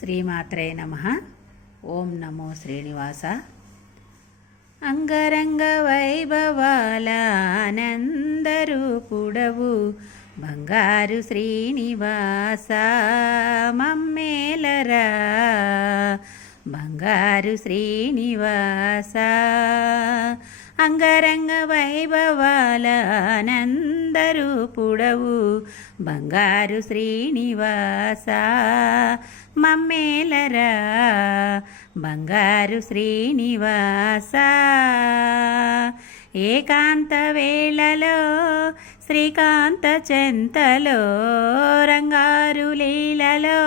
శ్రీమాత్రే నమ. ఓం నమో శ్రీనివాస. అంగరంగ వైభవాల ఆనందరూపుడవు బంగారు శ్రీనివాస మమ్మేలరా. బంగారు శ్రీనివాస. అంగరంగ వైభవాల ఆనందరూపుడవు బంగారు శ్రీనివాస మమ్మేలరా. బంగారు శ్రీనివాస ఏకాంత వేళలో శ్రీకాంత చెంతలో రంగారు లీలలో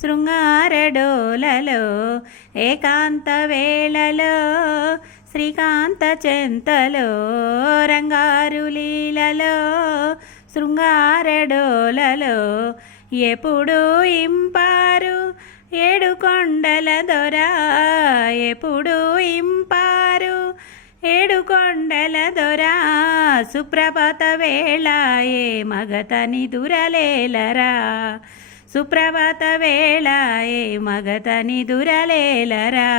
శృంగారడోలలో ఏకాంత వేళలో శ్రీకాంత చెంతలో రంగారు లీలలో శృంగారడోలలో ఎప్పుడు ఇంపారు? ఏడు కొండల దొర ఎప్పుడు ఇంపారు? ఏడు కొండల దొర సుప్రభాత వేళ ఏ మగతని దురలేలరా? సుప్రభాత వేళ ఏ మగతని దురలేలరా.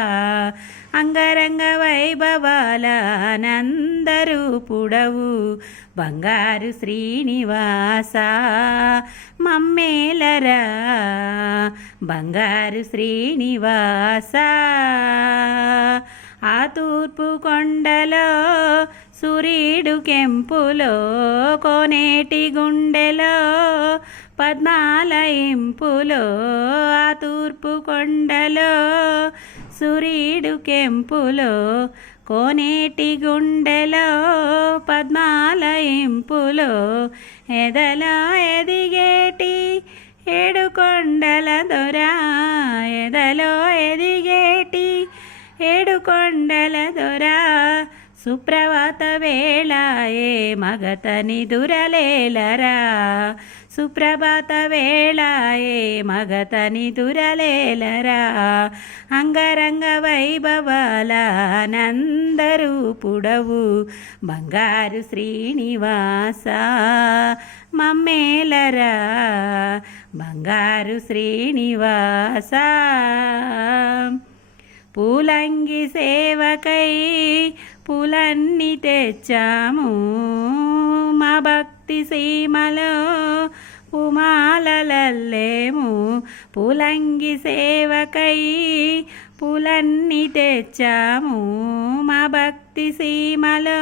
అంగరంగ వైభవాల నందరూపుడవు బంగారు శ్రీనివాస మమ్మేలరా. బంగారు శ్రీనివాస ఆ తూర్పు కొండలో సూర్యుడు కెంపులో కోనేటి గుండెలో పద్మాలయింపులో ఆ తూర్పు కొండలో సూర్యుడు కెంపులో కోనేటి గుండెలో పద్మాలయింపులో ఎదలా ఎదిగేటి ఏడు కొండల దొర ఎదలో ఎదిగేటి ఏడు కొండల దొర సుప్రభాత వేళ ఏ మగతని దురలేలరా. సుప్రభాత వేళ ఏ మగతని దురలేలరా. అంగరంగ వైభవాల నందరూపుడవు బంగారు శ్రీనివాస. మమ్మేలరా బంగారు శ్రీనివాస. పూలంగి సేవకై పూలన్నీ తెచ్చాము. మా భక్తి సీమలో పుమాలలేము పులంగి సేవకై పులన్ని తెచ్చాము. మా భక్తి సీమలో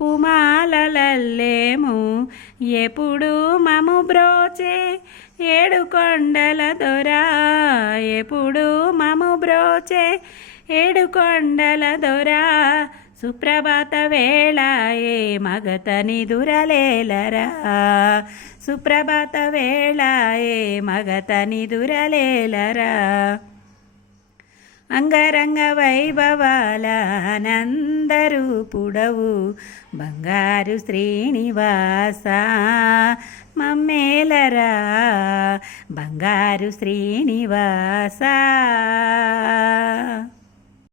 పుమాలలల్లేము. ఎప్పుడు మము బ్రోచే ఏడు కొండల దొరా. ఎప్పుడు మము బ్రోచే ఏడు కొండల దొరా. సుప్రభాత వేళ ఏ మగతని దురలేలరా. సుప్రభాత వేళ ఏ మగతని దురలేలరా. అంగరంగ వైభవాల ఆనందరూపుడవు బంగారు శ్రీనివాస మమ్మేలరా. బంగారు శ్రీనివాస